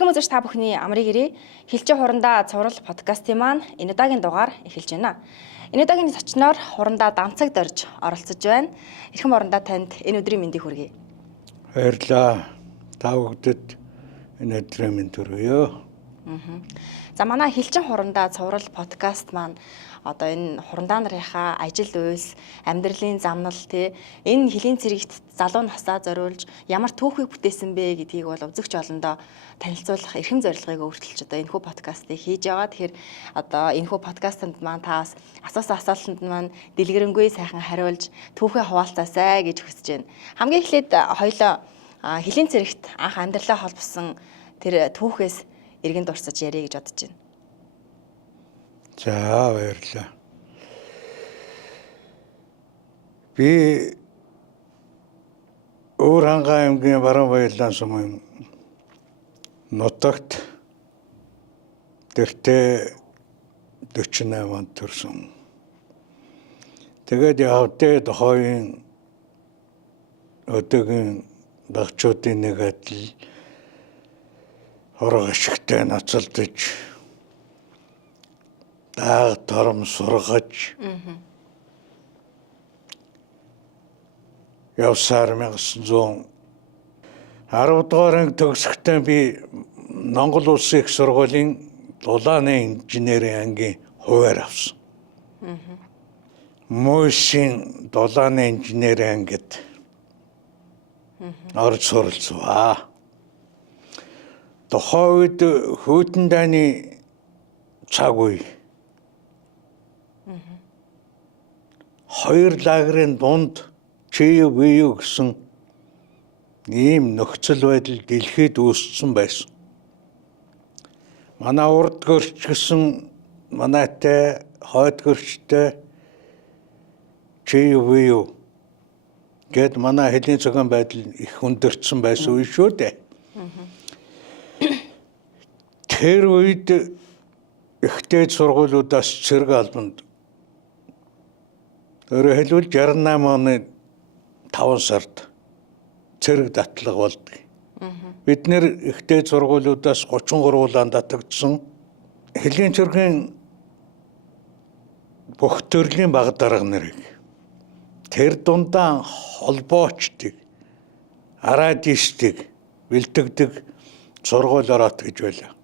Эрхэм үзэгч та бүхний амрыг ирээ. Хэлж хурандаа цуврал подкастын маань энэ удаагийн дугаар эхэлж байна. Энэ удаагийн зочноор хурандаа Данцаг дорж оролцож байна. Эрхэм хурандаа танд энэ өдрийн мэндийг хүргэе. Баярлалаа. Та бүхэнд энэ өдрийн мэнд хүргэе. За манай Хэлж хурандаа цуврал подкаст маань одоо энэ хурандаа нарынхаа ажил үйлс, амьдралын замнал энэ хөлийн цэрэгт залуу насаа зориулж ямар түүхийг бүтээсэн бэ гэдгийг бол үзэгч олондоо танилцуулах эрхэм зорилгыг өөрчилж одоо энэхүү подкастыг хийж байгаа. Тэгэхээр одоо энэхүү подкастт маань та бас асуусан асуултанд маань дэлгэрэнгүй сайхан хариулж түүхээ хуваалцаасай гэж хүсэж байна. Хамгийн эхлээд хоёлоо хөлийн цэрэгт анх амьдралаа холбосон тэр түүхээс эргэн дурсаж ярих гэж бодож байна. За баярлалаа. Би Өвөрхангай аймгийн Баруунбаялаан сумын нутагт тэртээ 48 онд төрсөн. Тэгээд явдээ дохойн өдөгийн багчуудын нэг адил хорог ашигтай ноцолдож дааг тором сургаж явсаар 1910 дугаар анги төгсөхдөө би Монгол Улсын их сургуулийн дулааны инженерийн ангийн хуваар авсан. Мөсийн дулааны инженерийн ангид орж суралцваа. Тухайн үед Хүйтэн дайны цаг үе. Хоёр лагерын дунд ЧВЮ гэсэн ийм нөхцөл байдал дэлхийд үүссэн байсан. Манай урд гөрч гэсэн манайтай хойд гөрчтэй ЧВЮ гэд манай хөлийн цогийн байдал их өндөртсөн байсан үе шүү дээ. Тэр үед ихтэй сургуулиудаас цэрэг албанд өөрөөр хэлбэл 68 оны 5 сард цэрэг татлага болдог. Бид нэр ихтэй сургуулиудаас 33 улаан татагдсан. Хөлийн цэргийн бүх төрлийн баг дарга нарыг тэр дундаа холбоочдыг, арадистыг бэлтгэдэг сургуулиороо гэж байлаа.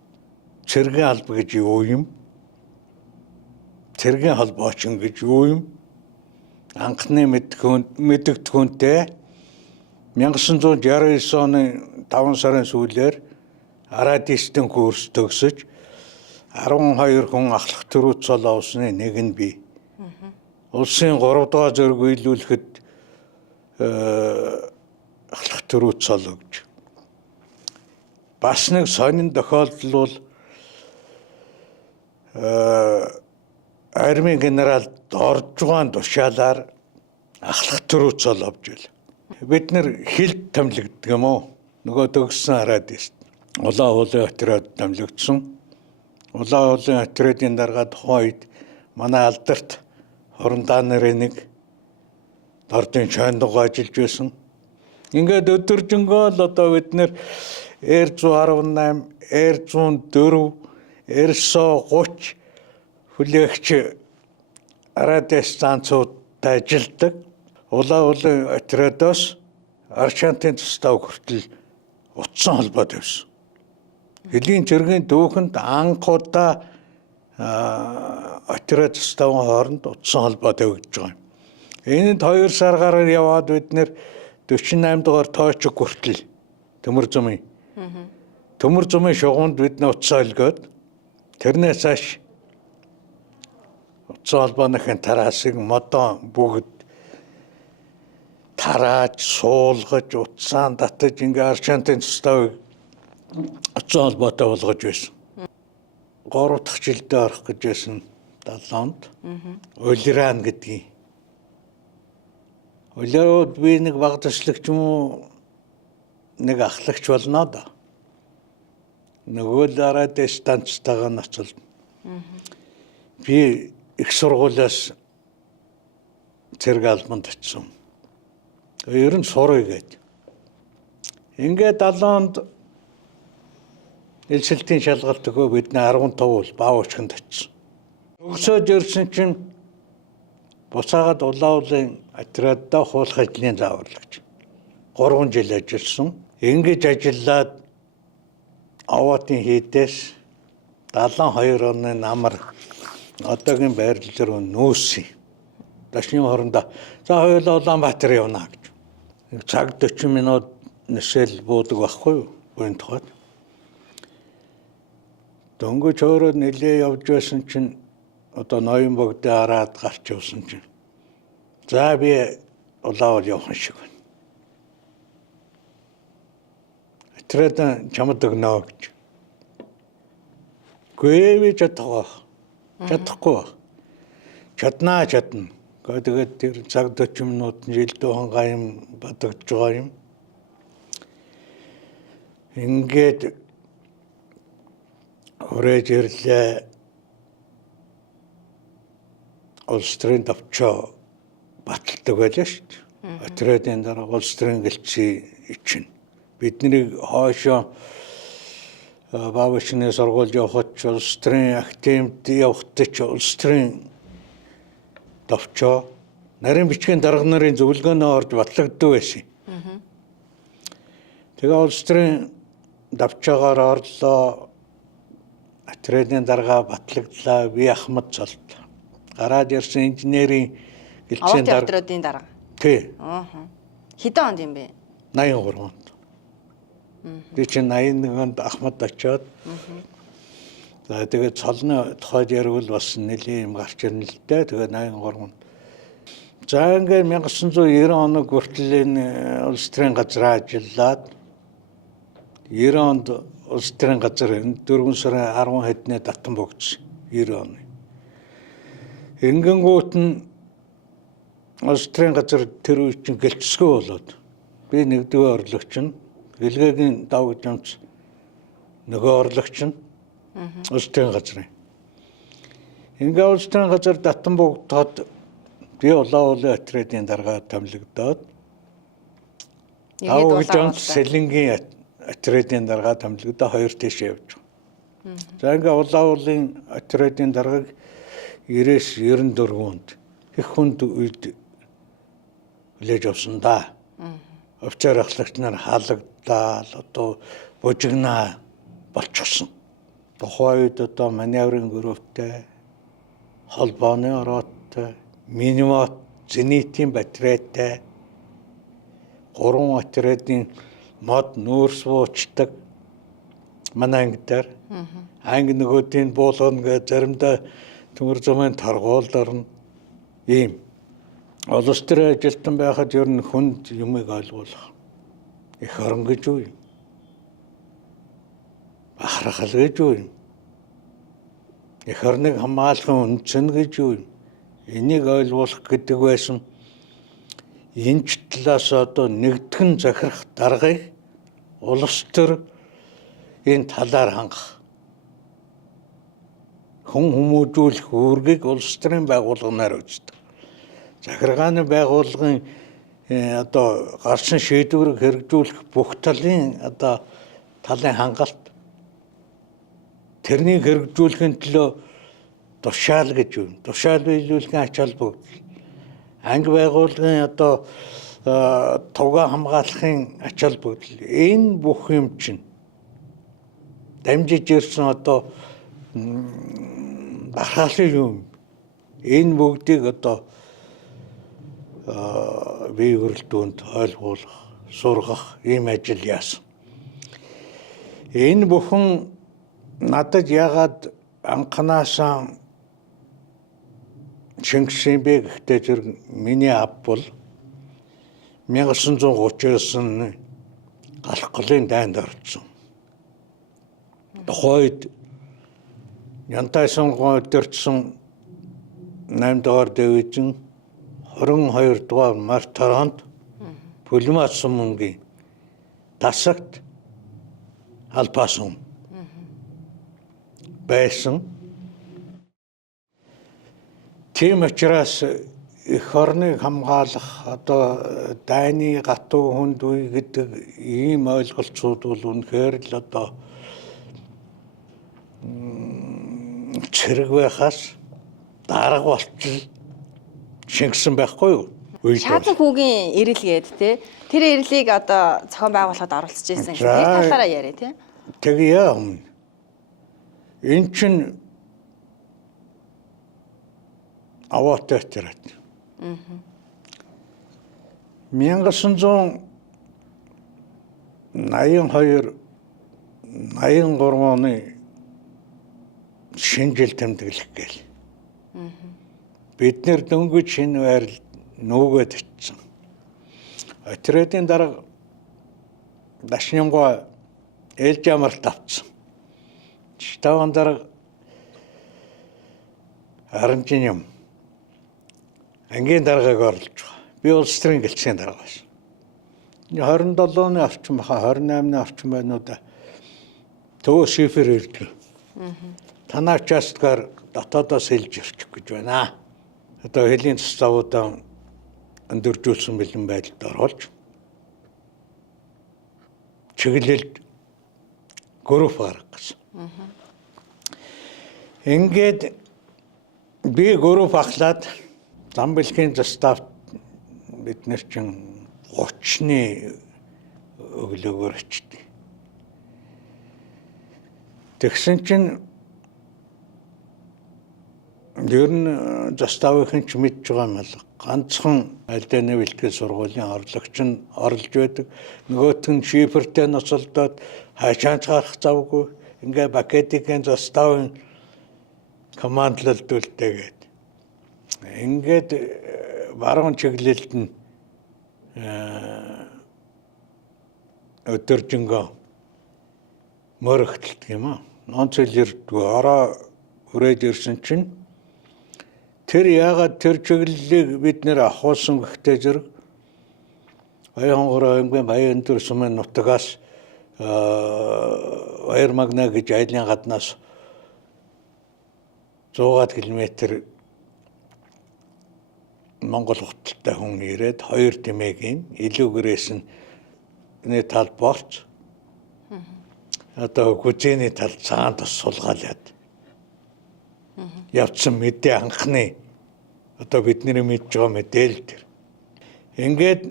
Цэргийн алба гэж юу юм? Цэргийн холбоочин гэж юу юм? Анхны мэдэгдэхүүнтэй 1969 оны 5 сарын сүүлээр арадистын курс төгсөж 12 хүн ахлах төрөц цол авсны нэг нь би. Улсын 3 дугаар зэрэг биелүүлэхэд ахлах төрөц цол өгч. Бас нэг сонин тохиолдол бол армийн генерал Доржгуан тушаалаар ахлах төрөц цол авч байл. Бид нэр хилд томилогддог юм уу? Нөгөө төгссөн арадист. Улаан уулын отряд томилогдсон. Улаан уулын отрядын дарга тухайн үед манай алдарт хурандаа нарын нэг дордын чойндгоо ажиллаж байсан. Ингээд өдөржингөө л одоо бид нэр R118, R104, R130 хүлээгч арадист станцуудад ажилладаг. Улаан уулын отрядоос Аршантын тустав хүртэл утсан холбоо тавьсан. Хөлийн цэргийн дүүхэнд анх удаа отряд туставын хооронд утсан холбоо тавигдж байгаа юм. Энэнд 2 сар гараар яваад бид нэр 48 дугаар тоочог хүртэл төмөр зумын шугамд бид утсаа олгоод тэрнээс хойш утсан холбооныхын тараасыг модон бүгд тарааж, суулгаж, утсаан татаж ингээ Аршантын туставыг утсан холбоотой болгож байсан. 3 дахь жилдээ орох гэж байсан 70 онд. Улиран гэдгийг. Улирууд би нэг баг төсөлөгч юм уу нэг ахлагч болно да. Нөгөө л арадист станцтайгаа ноцол. Би их сургуулиас цэрэг албанд очсон. Ер нь сурыг гээд. Ингээд 70 онд Элсэлтийн шалгалт өгөө бидний 15 бол Баавчханд очсон. Өгсөж ирсэн чинь буцаагаад улаалын отряддаа хуулах ажлын зааварлагч. 3 жил ажилласан. Ингэж ажиллаад аваатын хийдээс 72 оны намар одоогийн байрлал руу нөөсөн. Дашны хоорондоо за хоёулаа Улаанбаатар явна гэж. Цаг 40 минут нисэл буудаг байхгүй юу? Гүн тухайд. Дөнгөж өөрөө нэлээ явж байсан чинь одоо ноён богдоо хараад гарч явсан чинь. За би улаавал явах шиг байна. Отряд чамд өгнө гэж. Гүй чадахгүй. Чадна. Тэгээд тэр цаг 40 минут жилдөө хангаа юм бодогдож байгаа юм. Ингээд орэж ирлээ. Улс төрийн давчаа баталдаг байлаа шүү дээ. Отрядын дараа улс төрийн гэлцээ ичнэ. Бидний хоошоо Баавчхны сургууль явахад улс төрийн актемд явахад ч улс төрийн давчаа нарийн бичгийн дарга нарын зөвлөгөөнөө орж батлагддаг байсан. Тэгээ улс төрийн давчаагаар орлоо. Отрядын дарга батлагдлаа. Би Ахмад цолт. Гараад ирсэн инженерийн гэлцээ дарга. Отрядын дарга. Тий. Хэдэн онд юм бэ? 83 онд. Би чинь 81 онд Ахмад очиод. За тэгээд цолны тухайд ярил бас нэлийн юм гарч ирнэ л дээ. Тэгээд 83 онд. За ингээд 1990 оног хүртэл энэ улс төрийн газар ажиллаад 90 онд улс төрийн газар 4 сарын 10 хэднээ татан богдсон 90 оны. Ингэнгүүт нь улс төрийн газар тэр үе чинь гэлцсгүй болоод би нэгдүгээр орлогч нь гэлгээгийн давгдамж нөгөө орлогч нь улс төрийн газрын. Ингээ улс төрийн газар татан богдоод би улаалын отрядын дарга томилогдоод Давгдамж Сэлэнгийн отрядын дарга томилогдоод хоёр тийш явж байгаа. За ингээ улаалын отрядын даргаг 90-94 онд их хүнд үед хүлээж авсан да. Офицер ахлагч нар хаалгадаад одоо бужигнаа болчихсон. Тухайн үед одоо маневрын групптэй, холбооны орооттой, минимат зенитийн батарейтай 3 отрядын мод нүүрс буучдаг манай ангидаар анги нөгөөдийн буулгана гэж заримдаа төмөр замын таргуулд орно. Ийм улс төрийн ажилтан байхад ер нь хүнд юмыг ойлгуулах. Их орон гэж юу юм? Бахархал гэж юу юм? Их орныг хамгаалахын үндсэн гэж юу юм? Энийг ойлгуулах гэдэг байсан. Энэч талаас одоо нэгтгэн захирах даргыг улс төр энэ талаар хангах. Хүн хүмүүжүүлэх үүргийг улс төрийн байгууллагаар үздэг. Захиргааны байгууллагын одоо гарсан шийдвэрийг хэрэгжүүлэх бүх талын одоо талын хангалт тэрнийг хэрэгжүүлэхийн төлөө тушаал гэж юм. Тушаал биелүүлэхийн ач холбогдол. Анги байгууллагын одоо тугаа хамгаалахын ач холбогдол. Энэ бүх юм чинь дамжиж ирсэн одоо бахархлын юм. Энэ бүгдийг одоо бие хөрөлдөөнд ойлгуулах, сургах ийм ажил яасан. Энэ бүхэн надад ягаад анханасаа шингэсэн бэ гэхдээ тэр миний ав бол 1939 оны галхгалын дайнд орсон. Тухайд Янтай сонгоо өдөрчсөн 8 дугаар дивизэн 22 дугаар мартаронд Пулмат сумынгийн тасагт албаасан байсан. Тийм учраас их орныг хамгаалах одоо дайны гатуу хүнд үе гэдэг ийм ойлголцууд бол үнэхээр л одоо цэрэг байхаас дарга болтол шингэсэн байхгүй юу? Шаазан хүүгийн ирэл гээд те. Тэр ирлийг одоо зохион байгуулахад оролцож ирсэн гэх тэр талаараа яриа те. Тэгээ өмнө. Эн чин аваатай тэрät. 1982 83 оны шинэ жил тэмдэглэх гээл. Бид нэр дөнгөж шинэ байрал нүгэд очсон. Отрядын дарга Дашнямгой ээлжамарт авцсан. Штабын дарга Аранжиням ангийн даргааг орлож байгаа. Би улс төрийн гэлцгийн дарга байсан. 27-ны орчим баха 28-ны орчим байнуудаа төвөө шифер ирдэг. Танаа участкаар дотоодоос хэлж ирчих гэж байна. Одоо хэлийн цэцавуудаа өндөржүүлсэн бэлэн байдалд оруулж чиглэлд групп гаргасан. Ингээд би групп ахлаад зам бэлгийн заставт бид нар чин 30-ны өглөөгөр очив. Тэгсэн чин ер нь заставын ч мэдж байгаа юм л ганцхан альданы бэлтгэл сургуулийн орлогч нь орлож байдаг. Нөгөөх нь шифертэй ноцолдоод хашаанч гарах завгүй. Ингээ Бакетикийн заставын командлалд үлдээгээд. Ингээд баруун чиглэлд нь өдөржингөө мөрөгдөлт юм аа. Нонцэлэрдгүй ороо хүрээд ирсэн чинь тэр яагаад тэр чиглэлийг бид нэр ахуулсан гэхдээ зэрэг Баянгор аймгийн Баян өндөр сумын нутагаас Баяр Магна гэж айлын гаднаас 100 км Монгол хоттой хүн ирээд 2 тэмээгийн илүүгээрээс нь тал борч одоо гүзээний тал цаанд бас сулгаалаад явцсан мэдээ анхны одоо бидний мэдж байгаа мэдээлэл тэр. Ингээд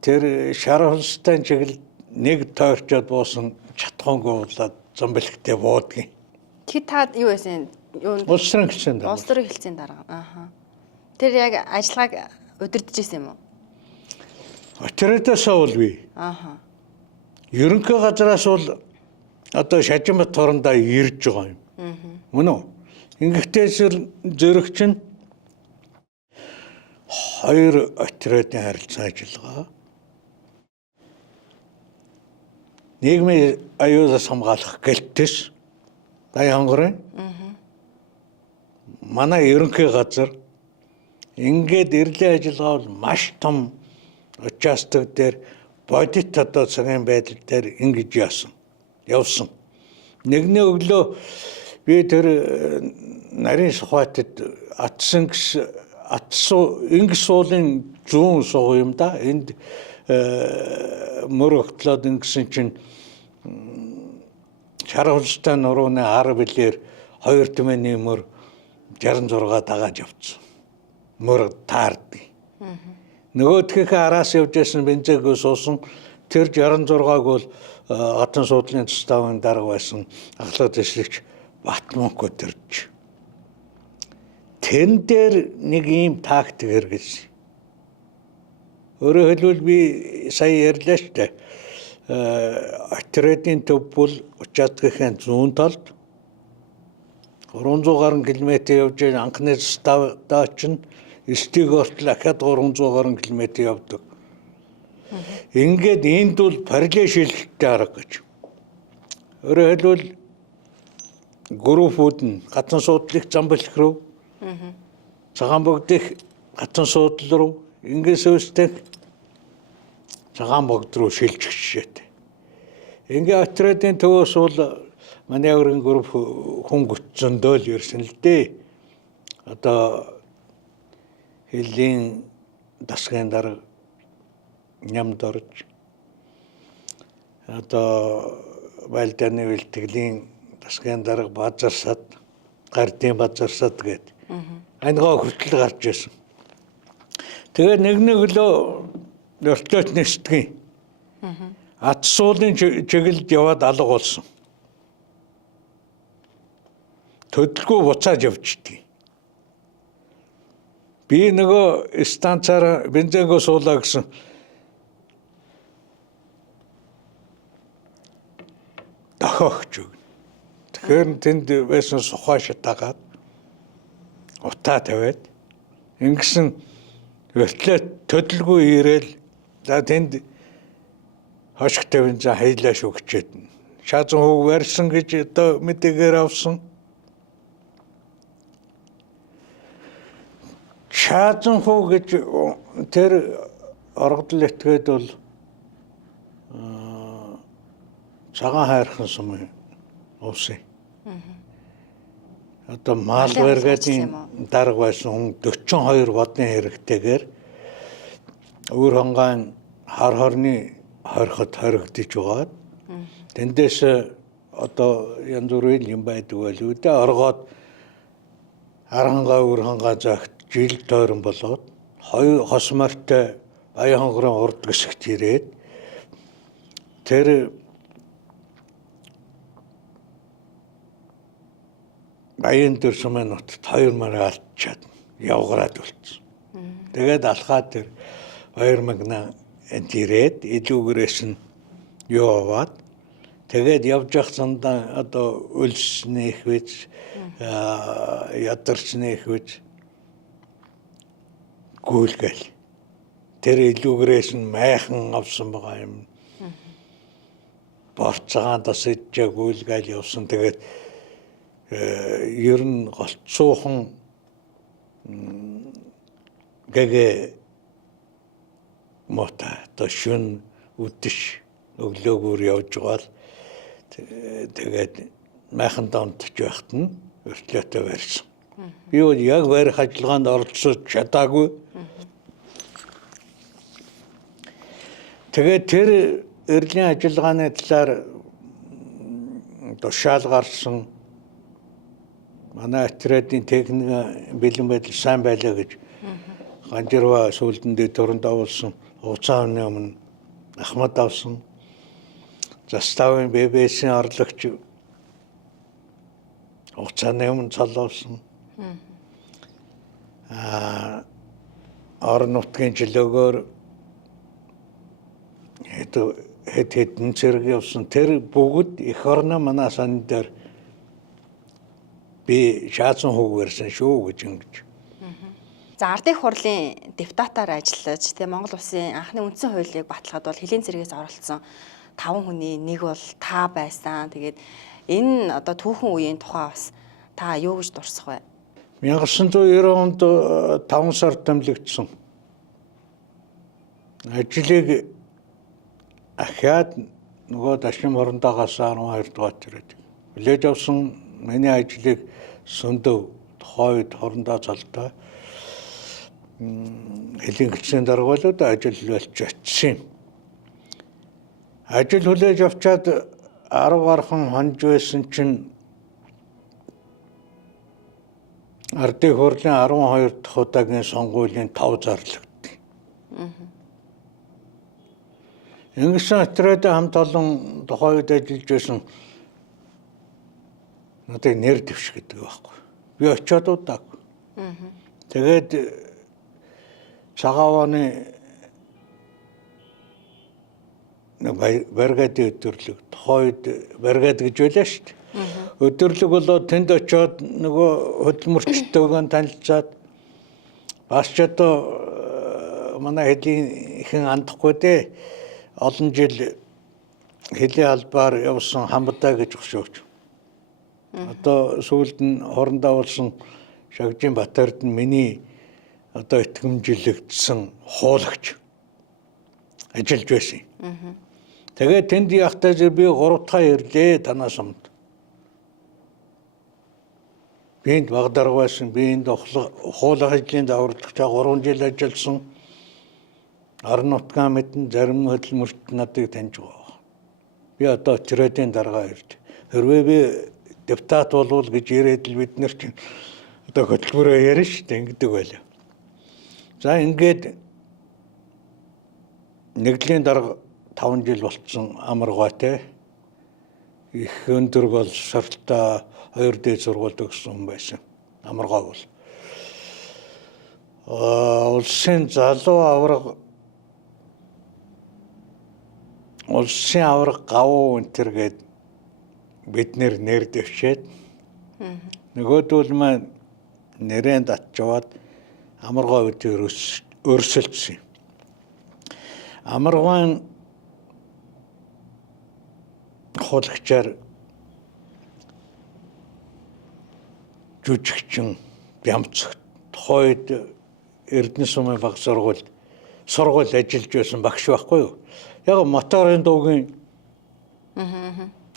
тэр шархалстан чиглэл нэг тойрчод буусан чатхонгүй болоод зомбилгтэй буудгийн. Чи та юу байсан? Улс төрийн хэлцээний дарга. Улс төрийн хэлцээний дарга. Ааха. Тэр яг ажиллагааг удирдах гэсэн юм уу? Отрядаас бол би. Ааха. Ерөнхий газраас бол одоо Шажимбат торондоо ирж байгаа юм. Мөн үү? Ингэхдээ зөрөгч нь 2 отрядын харилцаа ажиллагаа. Нийгмийн аюулаас хамгаалах гэлтэс Баянгорын. Манай ерөнхий газар ингээд эрлийн ажиллагаа бол маш том участок дээр бодит одоо цагийн байдал дээр ингэж явсан. Нэгний өглөө би тэр нарийн сухатад Ингс суулын зүүн суг юм да. Энд мөрөгтлөөд ингэсэн чинь Шархалстан нурууны 10 билээр 2 тэмээний мөр 66 дагааж явцсан. Мөр таард. Нөгөөдхийнхээ араас явж байсан бензээгөө суусан тэр 66-г бол Гатан суудлын заставын дарга байсан ахлах дэслэгч Батмонк өдөрж. Тэн дээр нэг ийм тактик хэрэгжсэн. Өөрөөр хэлбэл би сая ярьлаа шүү дээ. Отрядын төв бол участкын зүүн талд 300 гаруй километр явж анхны заставдаа чинь стиг ортол ахад 300 гаруй километр явдаг. Ингээд энд бол параллел шилжилттэй арга гэж. Өөрөөр хэлбэл группууд нь Гатан суудлын замбалх руу цагаан богдох Гатан суудлал руу ингээд сөстэй цагаан богд руу шилжих жишээтэй. Ингээд отрядын төвөөс бол маневрын групп хүн гүцсөндөө л ирсэн л дээ. Одоо хэлийн дасгын дарга нямд орж одоо байлдааны бэлтгэлийн Тасгийн дарга Базарсад, Гардын Базарсад гээд ангаа хүртэл гарч ирсэн. Тэгээ нэг лөө вертолет нисдгийн. Ат суулын чиглэлд яваад алга болсон. Төдөлгүй буцааж явждгийг. Би нөгөө станцаар бензингөө суулаа гэсэн. Дохогч өгнө. Тэгэхээр тэнд байсан сухаа шатаагаад утаа тавиад ингэсэн вертолет төдөлгүй ирээл за тэнд хошигтой бензин хаялаш өгчээд шаазан хүүг барьсан гэж одоо мэдээгээр авсан. Шаазан хүү гэж тэр оргодол этгээд бол цагаан хайрхан сум уусан. Одоо мал баригатын дарга байсан хүн 42 бодны хэрэгтэйгээр өөр хангаан хар хорны хорхот хоригдож байгаад тэндээс одоо янз бүрийн юм байдаг байл үү дээ оргоод харангаа өөр хангаа загт жил тойрон болоод хоёр хосмортой баян хонгорын урд гисгт ирээд тэр баян дөрсмэн нот 2 морь алдчаад явгараад болчихсон. Тэгээд алхаад тэр 2000 энд ирээд илүүгээрээс нь юу аваад тэгээд явж явах зандаа одоо өлснэ их вэж ядарчны их вэж гүйлгээл тэр илүүгээрээс нь майхан авсан байгаа юм. Борцгаан тасж гүйлгээл явсан. Тэгээд ер нь голцоохон гэгэ мота то шүн үдэш өглөөгөр явж байгаа л тэгээд майхан донтж байхад нь вертолетоо барьсан. Би бол яг барих ажиллагаанд оролцож чадаагүй. Тэгээд тэр эрлийн ажиллагааны талаар тушаал гарсан манай отрядын техник бэлэн байдал сайн байлаа гэж Ганжирва сүүлдэндээ төрөнд авсан уцааны өмнө Ахмад авсан заставын ББС-ийн орлогч уцааны өмнө цолоолсон орон нутгийн жилөөгөөр хэдэн зэрэг явсан тэр бүгд эх орно манай сан дээр би шаасан хөвгөрсөн шүү гэж ингэж. За ардын хурлын депутатаар ажиллаж Монгол улсын анхны үндсэн хуулийг баталгаад бол хилийн зэрэгээс оролцсон 5 хүний нэг бол та байсан. Тэгээд энэ одоо түүхэн үеийн тухай бас та юу гэж дурсах вэ? 1990 онд 5 сар томилогдсон. Ажлыг ахиад нөгөө Дашин хорондоогоос 12 дугаар ирээд. Хүлээж авсан миний ажлыг сөндөв хойд хорондоо цалтай хэлийн гэрчлийн даргуулууд ажил болж очив. Ажил хүлээж авчаад 10 гархан хонж байсан чинь ардын хурлын 12 дахь удаагийн сонгуулийн 5 зарлагдав. Ингэсэн отрядын хамт олон тухайд ажиллаж байсан надад нэр дэвш гэдэг байхгүй. Би очиод удааг. Тэгээд цагааны баргад өдөрлөг тухайд баргад гэж байлаа шүү дээ. Өдөрлөг болоод тэнд очиод нөгөө хөдөлмөрчтэйгөө танилцаад бас ч одоо манай хэлийн ихэн андахгүй дээ. Олон жил хэлийн албаар явсан хамбадаа гэж өгшөөч. Одоо сүүлд нь хорондоо болсон Шагжин Батард нь миний одоо итгэмжлэгдсэн хуулагч ажиллаж байсан. Тэгээд тэнд явахдаа би 3 дахь ирлээ танаас өмнө. Биэнд багдарга байсан, биэнд хуулах ажлын давралдагч 3 жил ажилласан. Орон нутгаа мэдэн зарим хөдөлмөрт надыг таньж байгаа. Би одоо отрядын дарга ирд. Хэрвээ би депутат болвол гэж ирээд л бид нар чинь одоо хөтөлбөрөөр ярина шүү дээ ингэдэг байлаа. За ингээд нэгдлийн дарга 5 жил болцсон амаргаатай их өндөр боловсролтой 2 дээд сургууль төгссөн хүн байсан. Амаргаа бол улсын залуу авраг улсын авраг гавуу өнтер гээд бид нэр дэвшээд нөгөөдөл маань нэрэн татчаад амаргаа үдээр өрсөлдсөн. Амаргаан хуулагчаар жүжигчин Бямцагт хойд Эрдэнэ сумын баг сургуульд ажиллаж байсан багш байхгүй юу? Яг моторын дуугийн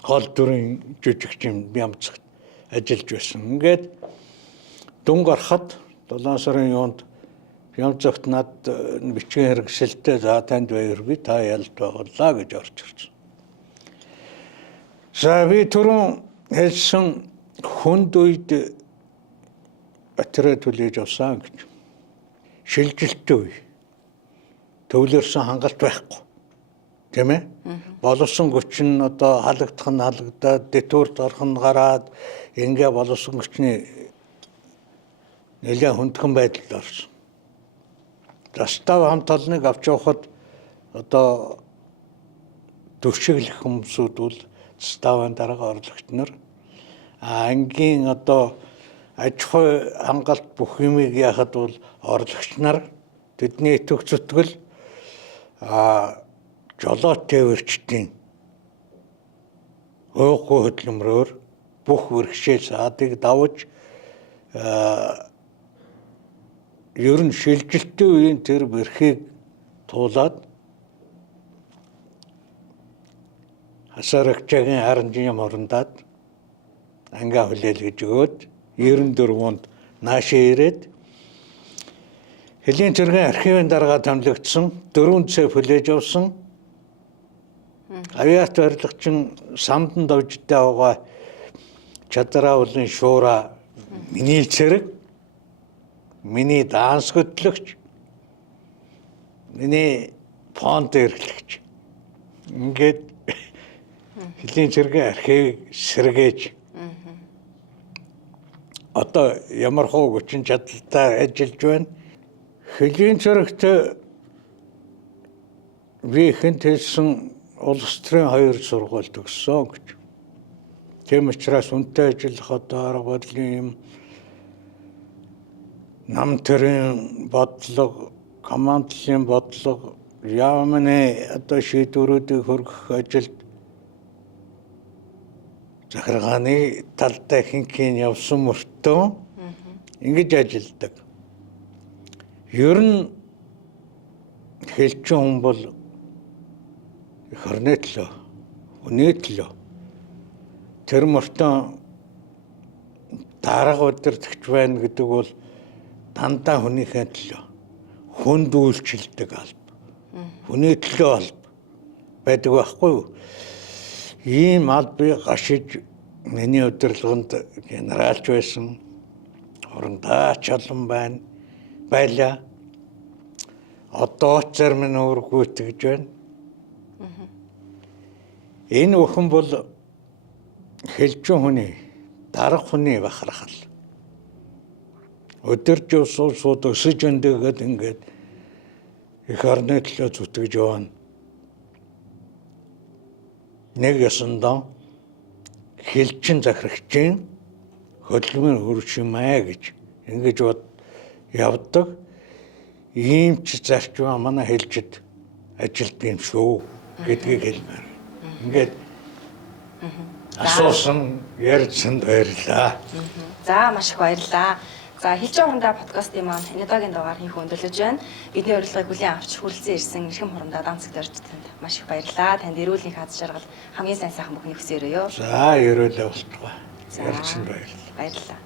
гол дүрийн жүжигчин Бямцагт ажиллаж байсан. Ингээд дүнг ороход 7 сарын юунд Бямцагт над бичгийн хэрэгсэлтэй за танд баяргүй та ялд байгалаа гэж орж ирсэн. За би түрүүн хэлсэн хүнд үед батарей түлээж авсан гэж. Шилжилттэй үе. Төвлөрсөн хангалт байхгүй. Тийм ээ? Боловсон хүчин одоо халагдах нь халагдаад, дэвтүрт орох нь гараад ингээ боловсон хүчний нэлээд хүндхэн байдалд орсон. Застав хамт олныг авч явахад одоо төвшиглэх хүмүүсүүд бол заставын дарга орлогч нар ангийн одоо аж ахуй хангалт бүх юмыг яхад бол орлогч нар тэдний итгэх зүтгэл жолоод тээвэрчдийн өөхгүй хөдөлмөрөөр бүх бэрхшээл саадыг давж ер нь шилжилтийн үеийн тэр бэрхийг туулаад хасарагчагийн харанжийн морндаад ангаа хүлээлгэж өгөөд 94 онд наашаа ирээд Хэлийн цэргийн архивын дарга томилогдсон 4 цэ хүлээж авсан авиат барилгачин самдан давжтай байгаа Чадраа улын шуура миний цэрэг миний данс хөтлөгч миний фонд эрхлэгч ингээд Хэлийн цэргийн архивыг сэргээж одоо ямар хөө хүчин чадалтай ажиллаж байна. Хэлийн цэрэгт би ихэнд хэлсэн улс төрийн 2 сургууль төгссөн гэж. Тийм учраас үнэтэй ажиллах одоо арга барилын юм нам төрийн бодлого, командлын бодлого, яамны одоо шийдвэрүүдийг хөргөх ажилд захиргааны талдаа хинхин явсан мөртөө ингэж ажилдаг. Ер нь хэлчин хүн бол их орны төлөө, үнэ төлөө тэр мөртөө дарга удирдахч байна гэдэг бол дандаа хүнийхээ төлөө хүнд үйлчилдэг алба. Хүний төлөө алба байдаг байхгүй юу? Ийм албыг гашиж миний удирдлаганд генералч байсан, хурандаач олон байлаа. Одоо зарим нь өөргүйтгэж байна. Энэ бүхэн бол хэлчин хүний, дарга хүний бахархал. Өдөрж уусууд өсөж өндөгөөд ингээд их орны төлөө зүтгэж явна. Нэг ясандаа хэлчин захирагчийн хөдөлмөр хөршимээ гэж ингэж явдаг. Ийм ч зарчим манай хэлжид ажилд юм шүү гэдгийг хэлмээр. Ингээд асуусан ярьсанд баярлаа. За маш их баярлалаа. За хэлж хоорондоо подкастын маань Энедагийн дугаар хийх өндөрлөж байна. Бидний урилгыг хүлээн авч хүрэлцэн ирсэн эрхэм хоорондоо данцагт орж танд маш их баярлалаа. Танд эрүүл их аз жаргал хамгийн сайн сайхан бүхний хүсээрээ ёо. За ерөөлөө болтугай. Ярьсан баярлалаа. Баярлалаа.